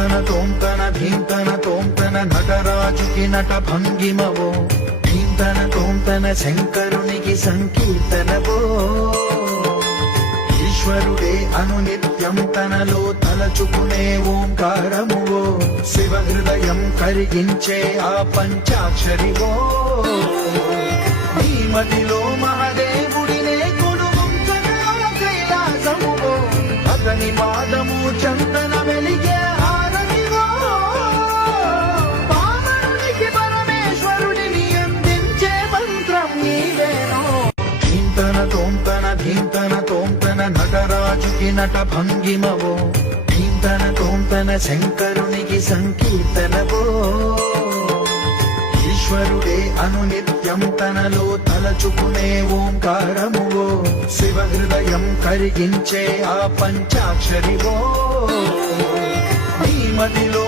ధీంతన తోంతన ధీంతన తోంతన నటరాజుకి నట భంగిమవో ధీంతన తోంతన శంకరునికి సంకీర్తనవో ఈశ్వరుడే అనునిత్యం తనలో తలచుకునే ఓంకారమువో శివ హృదయం కరిగించే ఆ పంచాక్షరివో నీ మదిలో మహాదేవుడినే కొడుముంచగా కైలాసమువో అతని పాదము చందన వెలిగే హారతివో పావనునికి పరమేశ్వరుడిని అందించే మంత్రం నీవేనో ధీంతన తోంతన ధీంతన తోంతన నటరాజుకి నట భంగిమవో ధీంతన తోంతన శంకరునికి సంకీర్తనవో ఈశ్వరుడే అనునిత్యం తనలో తలచుకునే ఓంకారమువో శివ హృదయం కరిగించే ఆ పంచాక్షరివో నీ మదిలో